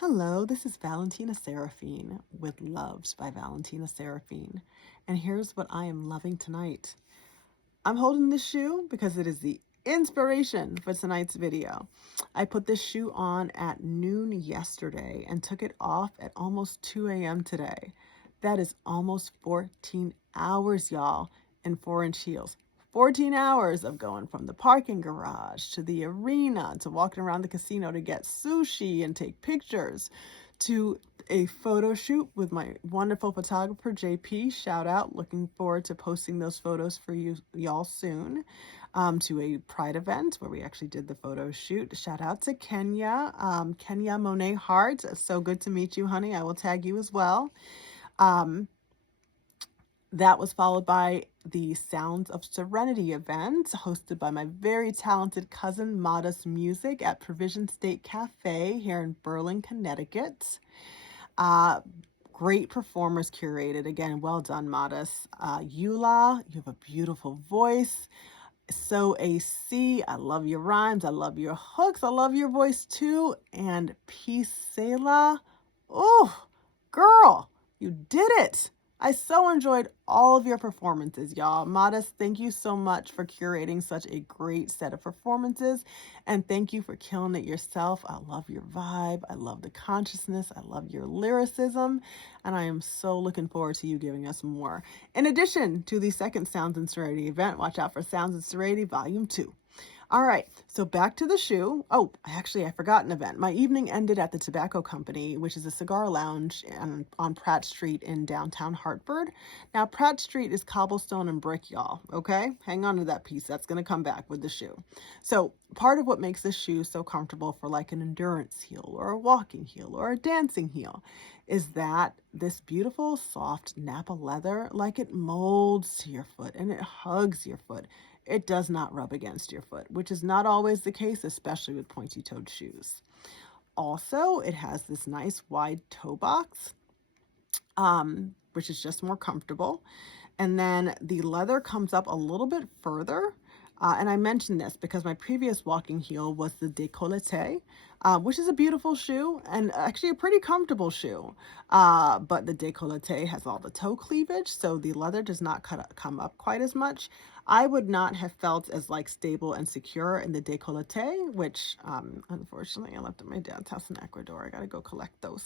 Hello, this is Valentina Seraphine with Loves by Valentina Seraphine. And here's what I am loving tonight. I'm holding this shoe because it is the inspiration for tonight's video. I put this shoe on at noon yesterday and took it off at almost 2 a.m. today. That is almost 14 hours, y'all, in 4-inch heels. 14 hours of going from the parking garage to the arena to walking around the casino to get sushi and take pictures to a photo shoot with my wonderful photographer JP. Shout out, looking forward to posting those photos for y'all soon. To a Pride event where we actually did the photo shoot. Shout out to Kenya, Kenya Monet Hart. So good to meet you, honey. I will tag you as well. That was followed by the Sounds of Serenity event hosted by my very talented cousin Modest Music at Provision State Cafe here in Berlin, Connecticut. Great performers curated. Again, well done, Modest. Yula, you have a beautiful voice. So AC, I love your rhymes. I love your hooks. I love your voice too. And Peace Selah. Oh, girl, you did it. I so enjoyed all of your performances, y'all. Modest, thank you so much for curating such a great set of performances. And thank you for killing it yourself. I love your vibe. I love the consciousness. I love your lyricism. And I am so looking forward to you giving us more. In addition to the second Sounds and Serenity event, watch out for Sounds and Serenity Volume 2. All right, so back to the shoe. Oh, I forgot an event. My evening ended at the Tobacco Company, which is a cigar lounge on Pratt Street in downtown Hartford. Now, Pratt Street is cobblestone and brick, y'all, okay? Hang on to that piece. That's going to come back with the shoe. So part of what makes this shoe so comfortable for like an endurance heel or a walking heel or a dancing heel is that this beautiful, soft Napa leather, like it molds to your foot and it hugs your foot. It does not rub against your foot, which is not always the case, especially with pointy-toed shoes. Also, it has this nice wide toe box, which is just more comfortable. And then the leather comes up a little bit further. And I mentioned this because my previous walking heel was the décolleté, which is a beautiful shoe and actually a pretty comfortable shoe. But the décolleté has all the toe cleavage, so the leather does not come up quite as much. I would not have felt as like stable and secure in the décolleté, which unfortunately I left at my dad's house in Ecuador. I got to go collect those.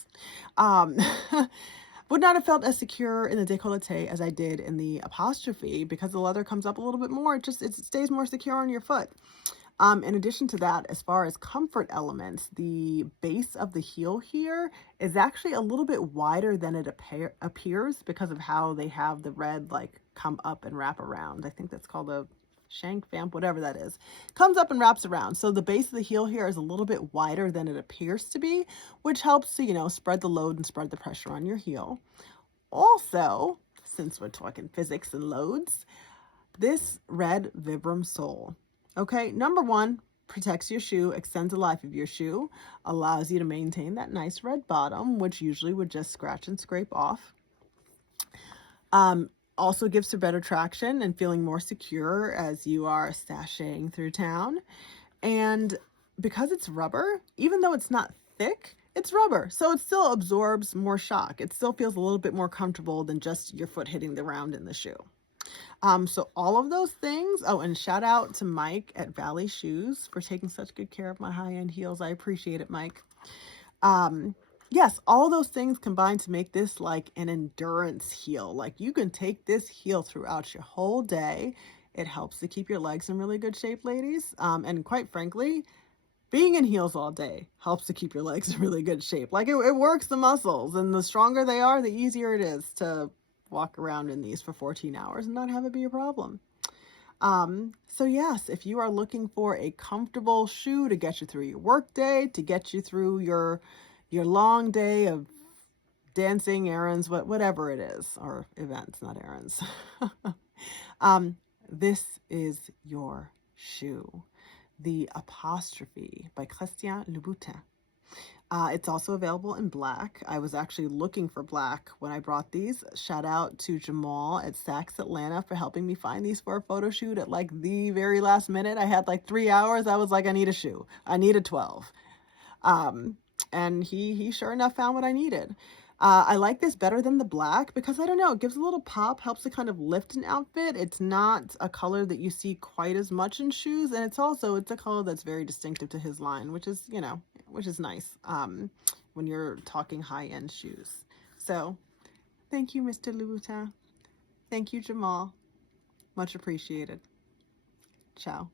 Would not have felt as secure in the décolleté as I did in the apostrophe because the leather comes up a little bit more. It stays more secure on your foot. In addition to that, as far as comfort elements, the base of the heel here is actually a little bit wider than it appears because of how they have the red like come up and wrap around. I think that's called a shank vamp, whatever that is, comes up and wraps around. So the base of the heel here is a little bit wider than it appears to be, which helps to, spread the load and spread the pressure on your heel. Also, since we're talking physics and loads, this red Vibram sole, okay, number one, protects your shoe, extends the life of your shoe, allows you to maintain that nice red bottom, which usually would just scratch and scrape off. Also gives you better traction and feeling more secure as you are sashaying through town. And because it's rubber, even though it's not thick, it's rubber. So it still absorbs more shock. It still feels a little bit more comfortable than just your foot hitting the ground in the shoe. So all of those things. Oh, and shout out to Mike at Vallee Shoes for taking such good care of my high-end heels. I appreciate it, Mike. Yes, all those things combine to make this like an endurance heel. Like you can take this heel throughout your whole day. It helps to keep your legs in really good shape, ladies. And quite frankly, being in heels all day helps to keep your legs in really good shape. Like it works the muscles, and the stronger they are, the easier it is to walk around in these for 14 hours and not have it be a problem. So yes, if you are looking for a comfortable shoe to get you through your work day, to get you through your long day of dancing, errands, whatever it is, or events, not errands. This is your shoe. The Apostrophe by Christian Louboutin. It's also available in black. I was actually looking for black when I brought these. Shout out to Jamal at Saks Atlanta for helping me find these for a photo shoot at like the very last minute. I had like 3 hours. I was like, I need a shoe. I need a 12. and he sure enough found what I needed. I like this better than the black because I don't know, it gives a little pop, helps to kind of lift an outfit. It's not a color that you see quite as much in shoes, and it's a color that's very distinctive to his line, which is, which is nice when you're talking high-end shoes. So, thank you, Mr. Louboutin. Thank you, Jamal. Much appreciated. Ciao.